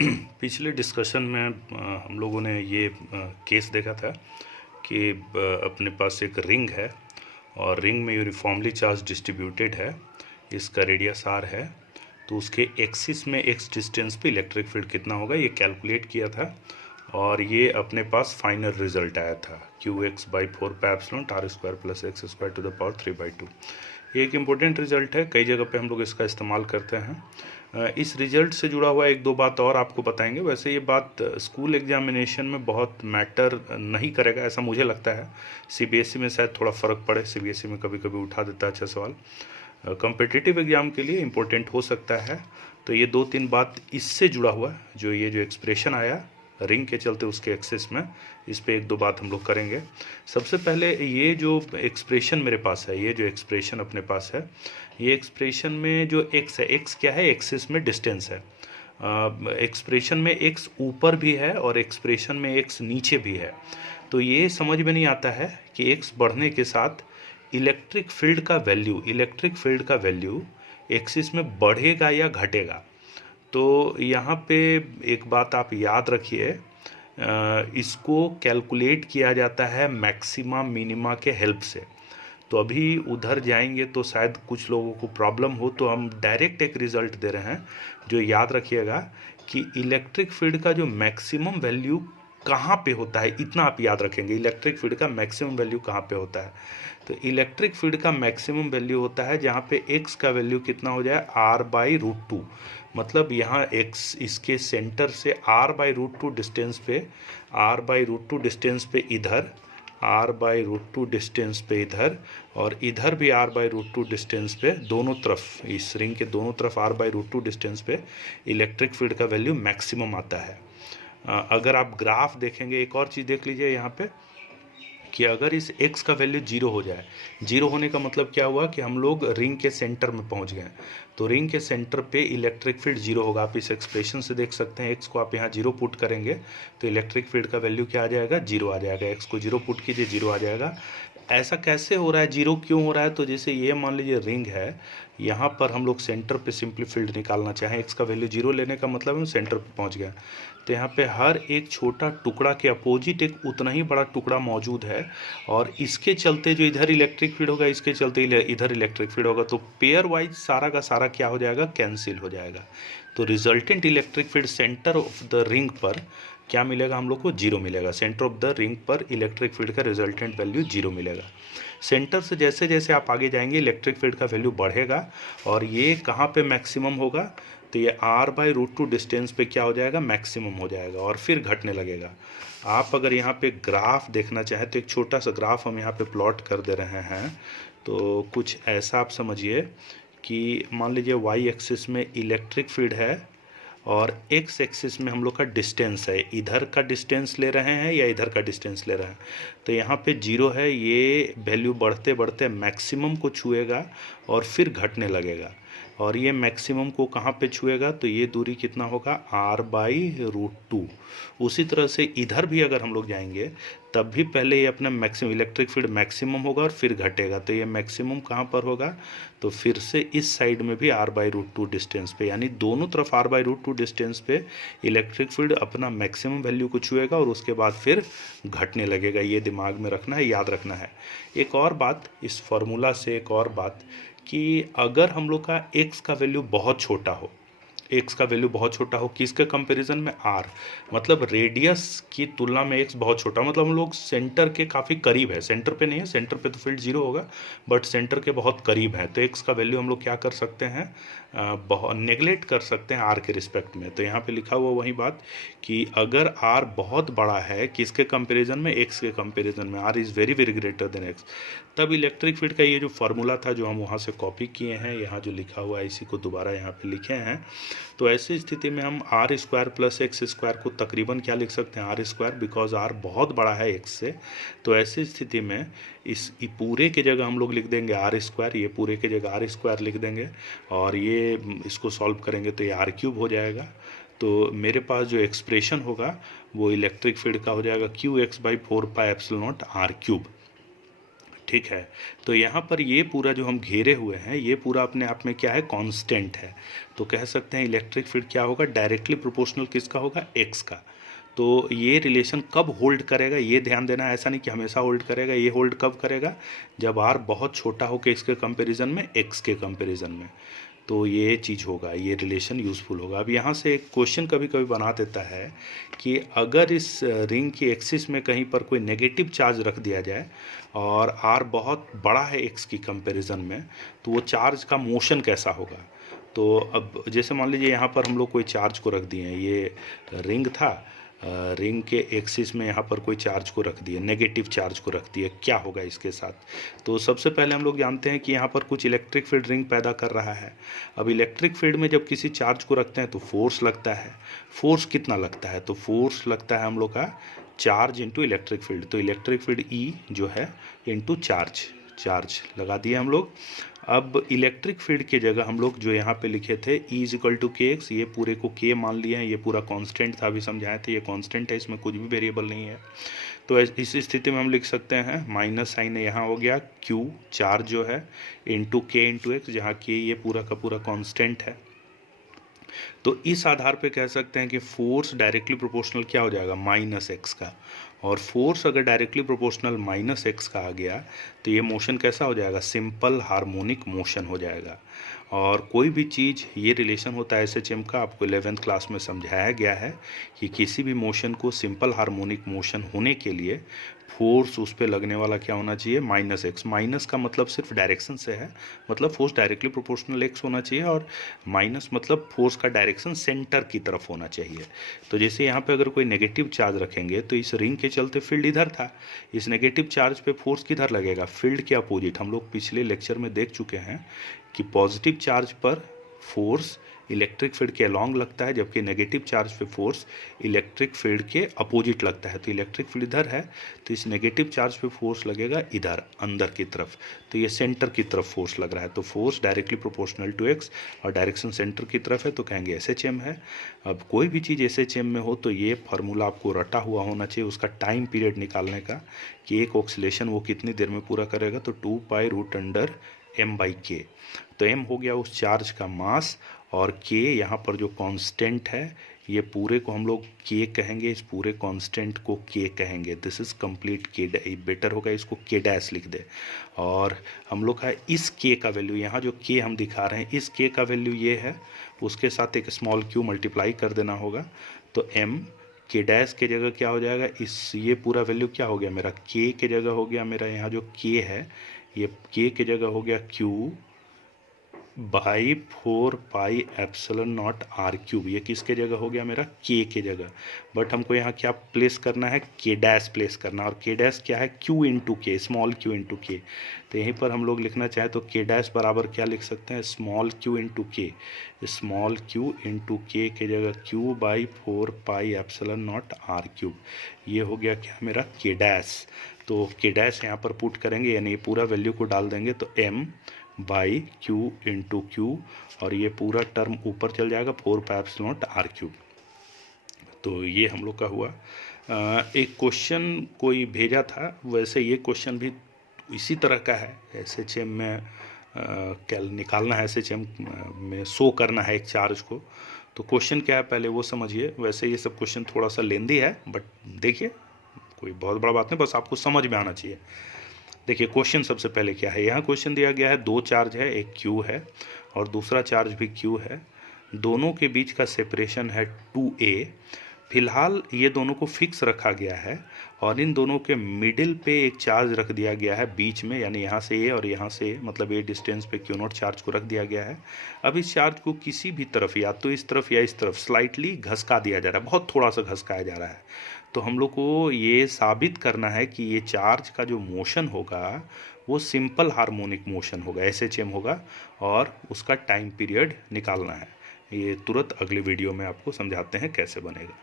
पिछले डिस्कशन में हम लोगों ने ये केस देखा था कि अपने पास एक रिंग है और रिंग में यूनिफॉर्मली चार्ज डिस्ट्रीब्यूटेड है, इसका रेडियस r है, तो उसके एक्सिस में x डिस्टेंस पे इलेक्ट्रिक फील्ड कितना होगा ये कैलकुलेट किया था और ये अपने पास फाइनल रिजल्ट आया था Qx/4πε r² + x² to the power 3/2। ये एक इम्पोर्टेंट रिजल्ट है, कई जगह पे हम लोग इसका इस्तेमाल करते हैं। इस रिजल्ट से जुड़ा हुआ एक दो बात और आपको बताएंगे। वैसे ये बात स्कूल एग्जामिनेशन में बहुत मैटर नहीं करेगा ऐसा मुझे लगता है। सीबीएसई में शायद थोड़ा फ़र्क पड़े, सीबीएसई में कभी कभी उठा देता है अच्छा सवाल, कॉम्पिटिटिव एग्जाम के लिए इम्पोर्टेंट हो सकता है। तो ये दो तीन बात इससे जुड़ा हुआ जो एक्सप्रेशन आया रिंग के चलते उसके एक्सेस में, इस पे एक दो बात हम लोग करेंगे। सबसे पहले ये जो एक्सप्रेशन मेरे पास है, ये जो एक्सप्रेशन अपने पास है, ये एक्सप्रेशन में जो x है, x क्या है, एक्सिस में डिस्टेंस है। एक्सप्रेशन में x ऊपर भी है और एक्सप्रेशन में x नीचे भी है। तो ये समझ में नहीं आता है कि x बढ़ने के साथ इलेक्ट्रिक फील्ड का वैल्यू एक्सिस में बढ़ेगा या घटेगा। तो यहाँ पे एक बात आप याद रखिए, इसको कैलकुलेट किया जाता है मैक्सिमा मिनिमा के हेल्प से। तो अभी उधर जाएंगे तो शायद कुछ लोगों को प्रॉब्लम हो, तो हम डायरेक्ट एक रिज़ल्ट दे रहे हैं जो याद रखिएगा कि इलेक्ट्रिक फील्ड का जो मैक्सिमम वैल्यू कहाँ पे होता है, इतना आप याद रखेंगे। इलेक्ट्रिक फील्ड का मैक्सिमम वैल्यू कहाँ पे होता है, तो इलेक्ट्रिक फील्ड का मैक्सिमम वैल्यू होता है जहाँ पे x का वैल्यू कितना हो जाए r/√2। मतलब यहाँ x इसके सेंटर से r/√2 डिस्टेंस पे, r/√2 डिस्टेंस पे इधर, r/√2 डिस्टेंस पे इधर और इधर भी r/√2 डिस्टेंस पे, दोनों तरफ इस रिंग के दोनों तरफ r/√2 डिस्टेंस पे इलेक्ट्रिक फील्ड का वैल्यू मैक्सिमम आता है। अगर आप ग्राफ देखेंगे, एक और चीज़ देख लीजिए यहाँ पे कि अगर इस x का वैल्यू जीरो हो जाए, जीरो होने का मतलब क्या हुआ कि हम लोग रिंग के सेंटर में पहुंच गए। तो रिंग के सेंटर पे इलेक्ट्रिक फील्ड जीरो होगा। आप इस एक्सप्रेशन से देख सकते हैं, x को आप यहाँ जीरो पुट करेंगे तो इलेक्ट्रिक फील्ड का वैल्यू क्या आ जाएगा, जीरो आ जाएगा। x को जीरो पुट कीजिए, जीरो आ जाएगा। ऐसा कैसे हो रहा है, जीरो क्यों हो रहा है? तो जैसे ये मान लीजिए रिंग है, यहाँ पर हम लोग सेंटर पे सिंपली फील्ड निकालना चाहें, x का वैल्यू जीरो लेने का मतलब हम सेंटर पे पहुँच गए। तो यहाँ पे हर एक छोटा टुकड़ा के अपोजिट एक उतना ही बड़ा टुकड़ा मौजूद है और इसके चलते जो इधर इलेक्ट्रिक फील्ड होगा, इसके चलते इधर इलेक्ट्रिक फील्ड होगा। तो पेयर वाइज सारा का सारा क्या हो जाएगा, कैंसिल हो जाएगा। तो resultant electric field centre of the ring पर क्या मिलेगा हम लोग को, जीरो मिलेगा। सेंटर ऑफ द रिंग पर इलेक्ट्रिक फील्ड का रिजल्टेंट वैल्यू जीरो मिलेगा। सेंटर से जैसे जैसे आप आगे जाएंगे इलेक्ट्रिक फील्ड का वैल्यू बढ़ेगा और ये कहाँ पे मैक्सिमम होगा, तो ये r/√2 डिस्टेंस पे क्या हो जाएगा, मैक्सिमम हो जाएगा और फिर घटने लगेगा। आप अगर यहाँ पे ग्राफ देखना चाहें तो एक छोटा सा ग्राफ हम यहाँ पे प्लॉट कर दे रहे हैं। तो कुछ ऐसा आप समझिए कि मान लीजिए y एक्सिस में इलेक्ट्रिक फील्ड है और x एक्सिस में हम लोग का डिस्टेंस है, इधर का डिस्टेंस ले रहे हैं या इधर का डिस्टेंस ले रहे हैं। तो यहाँ पे जीरो है, ये वैल्यू बढ़ते बढ़ते मैक्सिमम को छुएगा और फिर घटने लगेगा। और ये मैक्सिमम को कहाँ पे छुएगा, तो ये दूरी कितना होगा, r/√2। उसी तरह से इधर भी अगर हम लोग जाएंगे तब भी पहले ये अपना मैक्सिमम इलेक्ट्रिक फील्ड मैक्सिमम होगा और फिर घटेगा। तो ये मैक्सिमम कहाँ पर होगा, तो फिर से इस साइड में भी r/√2 डिस्टेंस पे, यानी दोनों तरफ r/√2 डिस्टेंस पे इलेक्ट्रिक फील्ड अपना मैक्सिमम वैल्यू को छुएगा और उसके बाद फिर घटने लगेगा। ये दिमाग में रखना है, याद रखना है। एक और बात इस फॉर्मूला से, एक और बात कि अगर हम लोग का x का वैल्यू बहुत छोटा हो, x का वैल्यू बहुत छोटा हो, किसके कंपैरिजन में, r, मतलब रेडियस की तुलना में x बहुत छोटा, मतलब हम लोग सेंटर के काफ़ी करीब है। सेंटर पे नहीं है, सेंटर पे तो फील्ड जीरो होगा, बट सेंटर के बहुत करीब है। तो x का वैल्यू हम लोग क्या कर सकते हैं, बहुत नेगलेक्ट कर सकते हैं r के रिस्पेक्ट में। तो यहाँ पे लिखा हुआ वही बात कि अगर r बहुत बड़ा है, किसके कंपेरिजन में, x के कंपेरिजन में, r is very very greater than x, तब इलेक्ट्रिक फील्ड का ये जो फार्मूला था जो हम वहाँ से कॉपी किए हैं, यहाँ जो लिखा हुआ है इसी को दोबारा यहाँ पे लिखे हैं। तो ऐसी स्थिति में हम r² + x² को तकरीबन क्या लिख सकते हैं, r², बिकॉज r बहुत बड़ा है x से। तो ऐसी स्थिति में इस पूरे के जगह हम लोग लिख देंगे r², ये पूरे के जगह r² लिख देंगे और ये इसको सॉल्व करेंगे तो ये r³ हो जाएगा। तो मेरे पास जो एक्सप्रेशन होगा वो इलेक्ट्रिक फील्ड का हो जाएगा Qx/4πε0 r³। ठीक है। तो यहाँ पर ये पूरा जो हम घेरे हुए हैं ये पूरा अपने आप में क्या है, कांस्टेंट है। तो कह सकते हैं इलेक्ट्रिक फील्ड क्या होगा, डायरेक्टली प्रोपोर्शनल किसका होगा, एक्स का। तो ये रिलेशन कब होल्ड करेगा ये ध्यान देना, ऐसा नहीं कि हमेशा होल्ड करेगा। ये होल्ड कब करेगा, जब आर बहुत छोटा हो के इसके कंपैरिजन में, एक्स के कंपैरिजन में, तो ये चीज़ होगा, ये रिलेशन यूज़फुल होगा। अब यहाँ से एक क्वेश्चन कभी कभी बना देता है कि अगर इस रिंग की एक्सिस में कहीं पर कोई नेगेटिव चार्ज रख दिया जाए और आर बहुत बड़ा है एक्स की कंपैरिजन में, तो वो चार्ज का मोशन कैसा होगा। तो अब जैसे मान लीजिए यहाँ पर हम लोग कोई चार्ज को रख दिए हैं, ये रिंग था, रिंग के एक्सिस में यहाँ पर कोई चार्ज को रख दिए, नेगेटिव चार्ज को रख दिए, क्या होगा इसके साथ। तो सबसे पहले हम लोग जानते हैं कि यहाँ पर कुछ इलेक्ट्रिक फील्ड रिंग पैदा कर रहा है। अब इलेक्ट्रिक फील्ड में जब किसी चार्ज को रखते हैं तो फोर्स लगता है। फोर्स कितना लगता है, तो फोर्स लगता है हम लोग का चार्ज इंटू इलेक्ट्रिक फील्ड। तो इलेक्ट्रिक फील्ड ई जो है इंटू चार्ज, चार्ज लगा दिए हम लोग। अब इलेक्ट्रिक फील्ड की जगह हम लोग जो यहाँ पे लिखे थे E इक्वल टू के एक्स, ये पूरे को K मान लिए हैं, ये पूरा कांस्टेंट था, अभी समझाए थे, ये कांस्टेंट है, इसमें कुछ भी वेरिएबल नहीं है। तो इस स्थिति में हम लिख सकते हैं माइनस साइन यहाँ हो गया Q चार्ज जो है इंटू K इंटू एक्स, जहाँ K ये पूरा का पूरा कांस्टेंट है। तो इस आधार पे कह सकते हैं कि फोर्स डायरेक्टली प्रोपोर्शनल क्या हो जाएगा, माइनस एक्स का। और फोर्स अगर डायरेक्टली प्रोपोर्शनल माइनस एक्स का आ गया तो ये मोशन कैसा हो जाएगा, सिंपल हार्मोनिक मोशन हो जाएगा। और कोई भी चीज़, ये रिलेशन होता है एसएचएम का, आपको 11th क्लास में समझाया गया है कि किसी भी मोशन को सिंपल हार्मोनिक मोशन होने के लिए फोर्स उस पर लगने वाला क्या होना चाहिए, माइनस एक्स। माइनस का मतलब सिर्फ डायरेक्शन से है, मतलब फोर्स डायरेक्टली प्रोपोर्शनल एक्स होना चाहिए, और माइनस मतलब फोर्स का डायरेक्शन सेंटर की तरफ होना चाहिए। तो जैसे यहाँ पे अगर कोई नेगेटिव चार्ज रखेंगे तो इस रिंग के चलते फील्ड इधर था, इस नेगेटिव चार्ज पे फोर्स किधर लगेगा, फील्ड के अपोजिट। हम लोग पिछले लेक्चर में देख चुके हैं कि पॉजिटिव चार्ज पर फोर्स इलेक्ट्रिक फील्ड के अलॉन्ग लगता है, जबकि नेगेटिव चार्ज पे फोर्स इलेक्ट्रिक फील्ड के अपोजिट लगता है। तो इलेक्ट्रिक फील्ड इधर है, तो इस नेगेटिव चार्ज पे फोर्स लगेगा इधर अंदर की तरफ, तो ये सेंटर की तरफ फोर्स लग रहा है। तो force directly proportional to X और डायरेक्शन सेंटर की तरफ है, तो कहेंगे एसएचएम है। अब कोई भी चीज़ एसएचएम में हो तो ये फार्मूला आपको रटा हुआ होना चाहिए उसका टाइम पीरियड निकालने का, कि एक ऑक्सीलेशन वो कितनी देर में पूरा करेगा। तो 2π√m/k। तो m हो गया उस चार्ज का मास, और k यहाँ पर जो कांस्टेंट है, ये पूरे को हम लोग k कहेंगे, इस पूरे कांस्टेंट को k कहेंगे। This is complete k, better होगा इसको k डैश लिख दे। और हम लोग का इस k का वैल्यू, यहाँ जो k हम दिखा रहे हैं, इस k का वैल्यू ये है, उसके साथ एक स्मॉल q मल्टीप्लाई कर देना होगा। तो m k डैश के जगह क्या हो जाएगा, इस ये पूरा वैल्यू क्या हो गया मेरा, k के जगह हो गया मेरा, यहाँ जो k है ये k के जगह हो गया q बाई 4πε0r³। ये किसके जगह हो गया मेरा, k के जगह। बट हमको यहाँ क्या प्लेस करना है, k डैश प्लेस करना, और k डैश क्या है, q इंटू के, स्मॉल q इंटू के। तो यहीं पर हम लोग लिखना चाहें तो k डैश बराबर क्या लिख सकते हैं, स्मॉल q इंटू के, स्मॉल q इंटू के के जगह q बाई 4πε0r³। ये हो गया क्या मेरा k डैश। तो k डैश यहाँ पर पुट करेंगे, यानी पूरा वैल्यू को डाल देंगे, तो m by q into Q, और ये पूरा टर्म ऊपर चल जाएगा 4πε0r³। तो ये हम लोग का हुआ। एक क्वेश्चन कोई भेजा था, वैसे ये क्वेश्चन भी इसी तरह का है। एसएचएम में क्या निकालना है, एसएचएम में शो करना है एक चार्ज को। तो क्वेश्चन क्या है पहले वो समझिए। वैसे ये सब क्वेश्चन थोड़ा सा लेंदी है, बट देखिए कोई बहुत बड़ा बात नहीं, बस आपको समझ में आना चाहिए। देखिए क्वेश्चन सबसे पहले क्या है, यहाँ क्वेश्चन दिया गया है, दो चार्ज है, एक Q है और दूसरा चार्ज भी Q है, दोनों के बीच का सेपरेशन है 2a। फिलहाल ये दोनों को फिक्स रखा गया है और इन दोनों के मिडिल पे एक चार्ज रख दिया गया है बीच में, यानी यहाँ से a और यहाँ से मतलब a डिस्टेंस पे Q0 चार्ज को रख दिया गया है। अब इस चार्ज को किसी भी तरफ, या तो इस तरफ या इस तरफ स्लाइटली घसका दिया जा रहा है, बहुत थोड़ा सा घसकाया जा रहा है। तो हम लोग को ये साबित करना है कि ये चार्ज का जो मोशन होगा वो सिंपल हार्मोनिक मोशन होगा, एसएचएम होगा, और उसका टाइम पीरियड निकालना है। ये तुरंत अगले वीडियो में आपको समझाते हैं कैसे बनेगा।